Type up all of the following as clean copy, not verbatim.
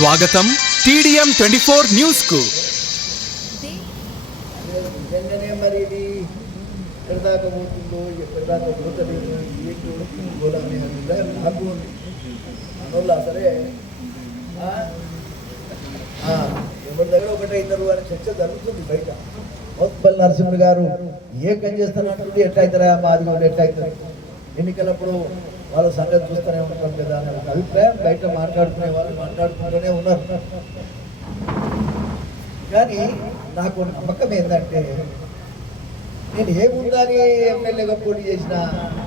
స్వాగతం TDM 24 news కు. నిజంగానే మరి ఇది ఎక్కడి దాకా పోతుందో ఎక్కడి దాకా పోతుంది ఏంటో పోదామని నాకు ఉంది అందువల్ల సరే ఎవరి దగ్గర ఒకటే ఇద్దరు అని చర్చ జరుగుతుంది బయట. మోత్పల్లి నరసింహ గారు ఏకం చేస్తానంటుంది, ఎట్లా అవుతారా మాది కూడా ఎట్లా అవుతుంది, ఎన్నికలప్పుడు వాళ్ళ సంగతి చూస్తూనే ఉంటాం కదా అనే ఒక అభిప్రాయం బయట మాట్లాడుకునే వాళ్ళు మాట్లాడుకుంటూనే ఉన్నారు. కానీ నాకు నమ్మకం ఏంటంటే నేను ఏముందని ఎమ్మెల్యేగా పోటీ చేసినా,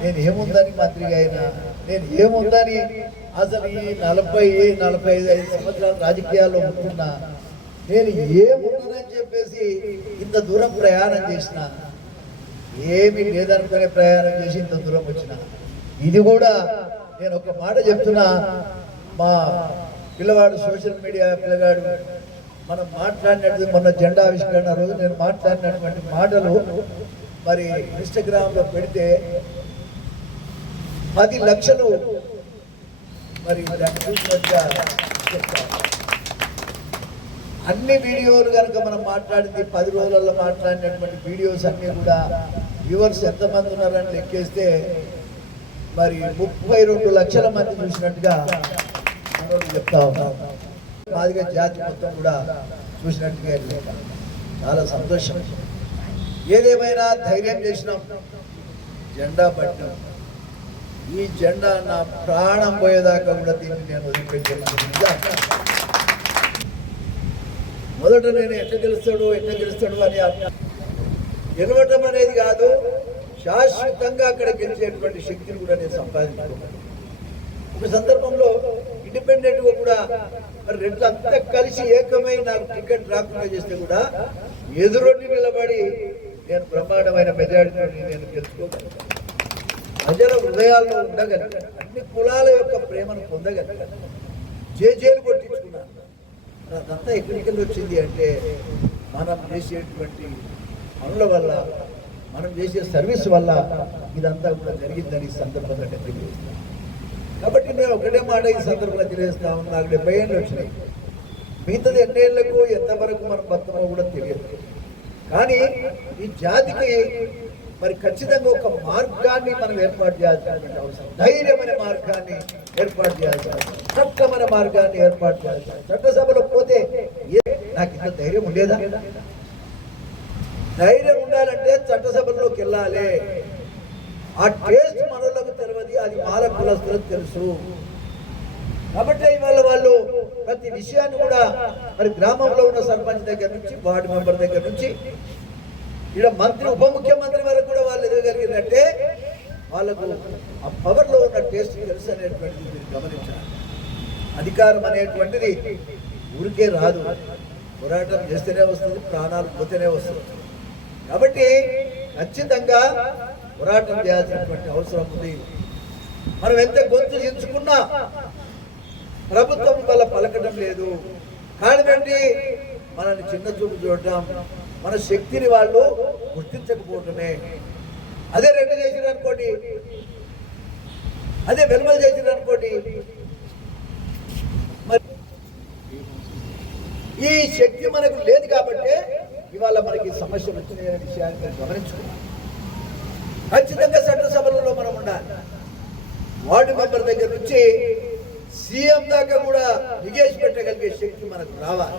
నేను ఏముందని మంత్రిగా అయినా, నేను ఏముందని అసలు ఈ 40-45 సంవత్సరాల రాజకీయాల్లో ఉంటున్నా, నేను ఏముందని చెప్పేసి ఇంత దూరం ప్రయాణం చేసిన, ఏమి లేదనుకునే ప్రయాణం చేసి ఇంత దూరం వచ్చిన. ఇది కూడా నేను ఒక మాట చెప్తున్నా, మా పిల్లవాడు సోషల్ మీడియా పిల్లగాడు మనం మాట్లాడినట్టు మొన్న జెండా ఆవిష్కరణ రోజు నేను మాట్లాడినటువంటి మాటలు మరి ఇన్స్టాగ్రామ్లో పెడితే 10 లక్షలు మరి అన్ని వీడియోలు కనుక మనం మాట్లాడింది 10 రోజులలో మాట్లాడినటువంటి వీడియోస్ అన్నీ కూడా వ్యూవర్స్ ఎంతమంది ఉన్నారని లెక్కేస్తే మరి 32 లక్షల మంది చూసినట్టుగా చెప్తా ఉన్నాం. మాదిగా జాతి మొత్తం కూడా చూసినట్టుగా చాలా సంతోషం. ఏదేమైనా ధైర్యం చేసినాం, జెండా పట్టినాం. ఈ జెండా నా ప్రాణం పోయేదాకా కూడా దీన్ని నేను వదిలిపెట్టాను. మొదట నేను ఎట్లా గెలుస్తాడు అని గెలవటం అనేది కాదు, శాశ్వతంగా అక్కడ గెలిచేటువంటి శక్తిని కూడా నేను సంపాదించుకున్నాను. ఒక సందర్భంలో ఇండిపెండెంట్గా కూడా మరి రెండు అంతా కలిసి ఏకమై నాకు టికెట్ రాకుండా చేస్తే కూడా ఎదురొడ్డి నిలబడి నేను బ్రహ్మాండమైన మెజారిటీని నేను గెలుచుకోగలను. ప్రజల హృదయాల్లో ఉండగలను, అన్ని కులాల యొక్క ప్రేమను పొందగలను, జేజేలు కొట్టించుకున్నాను. అదంతా ఎక్కడికి వచ్చింది అంటే మనం చేసేటువంటి పనుల వల్ల, మనం చేసే సర్వీస్ వల్ల ఇదంతా కూడా జరిగిందని ఈ సందర్భంగా తెలియజేస్తాను. కాబట్టి నేను ఒకటే మాట ఈ సందర్భంగా తెలియజేస్తా ఉన్నా, నాకు 70 ఏళ్ళు వచ్చినాయి. మిగతాది ఎన్నేళ్లకు ఎంతవరకు మనం బతకమో కూడా తెలియదు. కానీ ఈ జాతికి మరి ఖచ్చితంగా ఒక మార్గాన్ని మనం ఏర్పాటు చేయాల్సినటువంటి అవసరం, ధైర్యమైన మార్గాన్ని ఏర్పాటు చేయాల్సిన అవసరం, చట్టమైన మార్గాన్ని ఏర్పాటు చేయాల్సిన. చట్టసభలో పోతే నాకు ఇంత ధైర్యం ఉండేదా? ధైర్యం ఉండాలంటే చట్టసభలోకి వెళ్ళాలి. ఆ టేస్ట్ మనలకు తెలియదు, అది మాల కులస్తులకు తెలుసు. కాబట్టి ఇవాళ వాళ్ళు ప్రతి విషయాన్ని కూడా మరి గ్రామంలో ఉన్న సర్పంచ్ దగ్గర నుంచి, వార్డు మెంబర్ దగ్గర నుంచి ఇక్కడ మంత్రి ఉప ముఖ్యమంత్రి వరకు కూడా వాళ్ళు ఎదగలిగినట్టే వాళ్ళకు ఆ పవర్లో ఉన్న టేస్ట్ తెలుసు అనేటువంటిది మీరు గమనించాలి. అధికారం అనేటువంటిది ఊరికే రాదు, పోరాటం చేస్తేనే వస్తుంది, ప్రాణాలు పోతేనే వస్తుంది. కాబట్టి ఖచ్చితంగా పోరాటం చేయాల్సినటువంటి అవసరం ఉంది. మనం ఎంత గొంతు ఎంచుకున్నా ప్రభుత్వం వల్ల పలకడం లేదు. కారణమేంటి? మనల్ని చిన్న చూపు చూడటం, మన శక్తిని వాళ్ళు గుర్తించకపోవటమే. అదే రెడ్డి చేసిన అనుకోండి, అదే వెలుమలు చేసిన అనుకోండి, మరి ఈ శక్తి మనకు లేదు కాబట్టి ఇవాళ మనకి సమస్యలు వచ్చినాయనే విషయాన్ని గమనించుకున్నాం. ఖచ్చితంగా చట్టసభలలో మనం ఉండాలి. వార్డు మెంబర్ దగ్గర నుంచి సీఎం దాకా కూడా నిగేసి పెట్టగలిగే శక్తి మనకు రావాలి.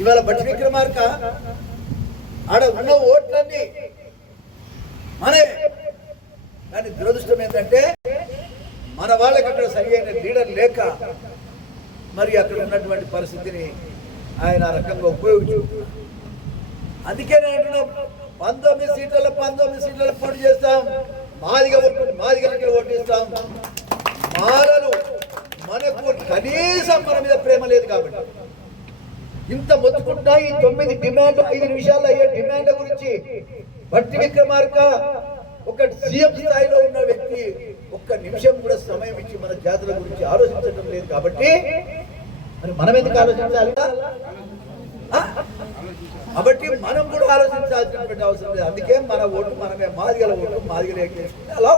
ఇవాళ బట్టి విక్రమార్క ఆడ ఉన్న ఓట్లన్నీ మనే. కానీ దురదృష్టం ఏంటంటే మన వాళ్ళకి అక్కడ సరి అయిన లీడర్ లేక మరి అక్కడ ఉన్నటువంటి పరిస్థితిని ఆయన ఆ రకంగా ఉపయోగించు. అందుకే నేను అంటున్నాం, 19 సీట్లలో పోటీ చేస్తాం, మాదిగలకి ఓటిస్తాం. మాలలు మనకు కనీసం మన మీద ప్రేమ లేదు కాబట్టి ఇంత మొత్తుకుంటా. ఈ 9 డిమాండ్లు 5 నిమిషాల్లో అయ్యే డిమాండ్ల గురించి బట్టి విక్రమార్క ఒక సీఎం స్థాయిలో ఉన్న వ్యక్తి ఒక్క నిమిషం కూడా సమయం ఇచ్చి మన జాతుల గురించి ఆలోచించడం లేదు. కాబట్టి మరి మనం ఎందుకు ఆలోచించాలి? కాబట్టి మనం కూడా ఆలోచించాల్సినటువంటి అవసరం లేదు. అందుకే మన ఓటు మనమే, మాదిగల ఓటు మాదిగలే చేసుకుంటే అలా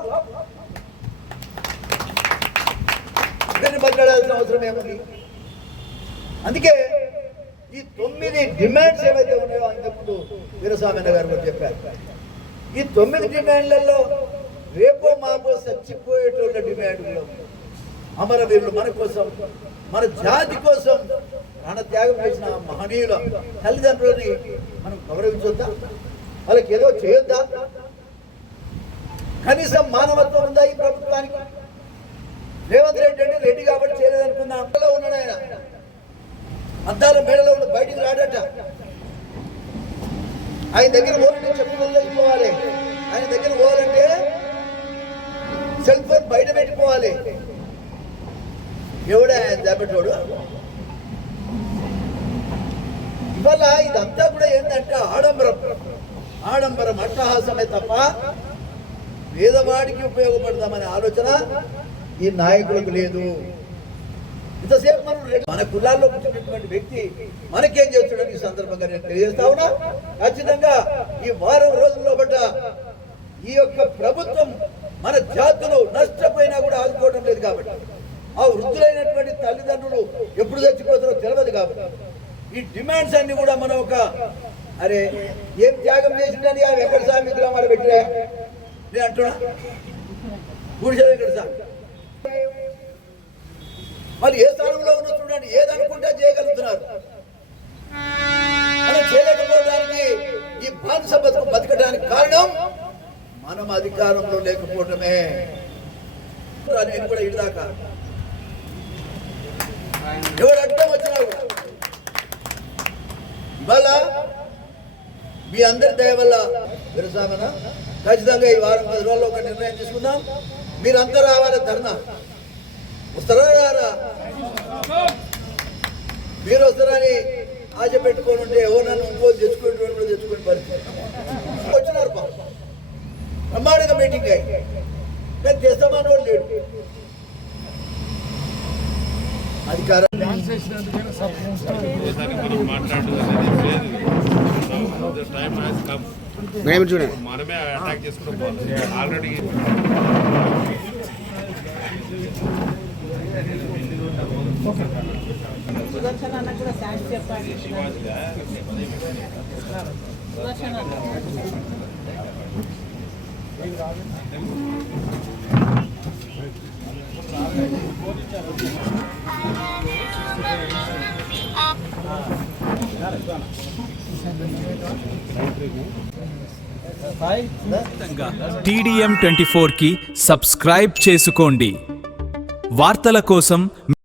ఇద్దరిని మాట్లాడాల్సిన అవసరం ఏముంది? అందుకే ఈ 9 డిమాండ్స్ ఏవైతే ఉన్నాయో అంతకుముందు వీరస్వామి గారు కూడా చెప్పారు. ఈ 9 డిమాండ్లలో రేపో మాపో చచ్చిపోయేటోళ్ళ డిమాండ్ కూడా ఉంది. అమరవీరులు మన కోసం, మన జాతి కోసం ప్రాణ త్యాగం చేసిన మహనీయుల తల్లిదండ్రులని మనం గౌరవించొద్దా? వాళ్ళకి ఏదో చేయొద్దా? కనీసం మానవత్వం ఉందా ఈ ప్రభుత్వానికి? రేవంత్ రెడ్డి అంటే రెడ్డి కాబట్టి చేయలేదనుకున్నా. అద్దలో ఉన్నాడు ఆయన, అద్దాల మేడలో ఉన్న బయటికి రాడట. ఆయన దగ్గర పోవాలంటే చెప్పుకోవాలి, ఆయన దగ్గర పోవాలంటే సెల్ ఫోన్ బయట పెట్టుకోవాలి. ఎవడే ఆయన దాపెట్టోడు? ఇవాళ ఇదంతా కూడా ఏంటంటే ఆడంబరం అట్టహాసమే తప్ప పేదవాడికి ఉపయోగపడదామనే ఆలోచన ఈ నాయకులకు లేదు. ఇంతసేపు మనం మన కులాల్లో పుట్టినటువంటి వ్యక్తి మనకేం చేస్తున్నాడు ఈ సందర్భంగా నేను తెలియజేస్తా ఉన్నా. ఖచ్చితంగా ఈ వారం రోజుల్లో బట్ట ఈ యొక్క ప్రభుత్వం మన జాతులు నష్టపోయినా కూడా ఆదుకోవడం లేదు కాబట్టి, ఆ వృద్ధులైనటువంటి తల్లిదండ్రులు ఎప్పుడు చచ్చిపోతారో తెలియదు కాబట్టి ఈ డిమాండ్స్ అన్ని కూడా మనం ఒక అరే ఏం త్యాగం చేసిందని ఆ వెంకటస్వామి విగ్రహం పెట్టిరా నేను అంటున్నా. గుడిసె వెంకటస్వామి వాళ్ళు ఏ స్థానంలో ఉన్నా చూడండి, ఏదనుకుంటే చేయగలుగుతున్నారు. మనం చేయలేకపోవడానికి ఈ బానిస బతకడానికి కారణం మనం అధికారంలో లేకపోవటమే. నేను కూడా ఇడిదాకా ఎవరు అడ్డం వచ్చినా కూడా ఇవాళ మీ అందరి దయ వల్ల విరసామన ఖచ్చితంగా ఈ వారం 10 రోజుల్లో ఒక నిర్ణయం తీసుకుందాం. మీరంతా రావాలి ధర్నా. వస్తారా రారా? మీరు వస్తారని ఆశ పెట్టుకొని ఉంటే ఎవరు నన్ను ఇంకోటి తెచ్చుకుని పరిస్థితి వచ్చినారు. బ్రహ్మాండంగా మీటింగ్ అయ్యి నేను చేస్తామని వాడు లేడు. అధికారం మనమే అటాక్ చేసుకుంటాం ఆల్రెడీ. సుదర్శన్ అన్న కూడా థ్యాంక్స్ చెప్పండి. సుదర్శన్ అన్న TDM 24 కి సబ్స్క్రైబ్ చేసుకోండి. వార్తల కోసం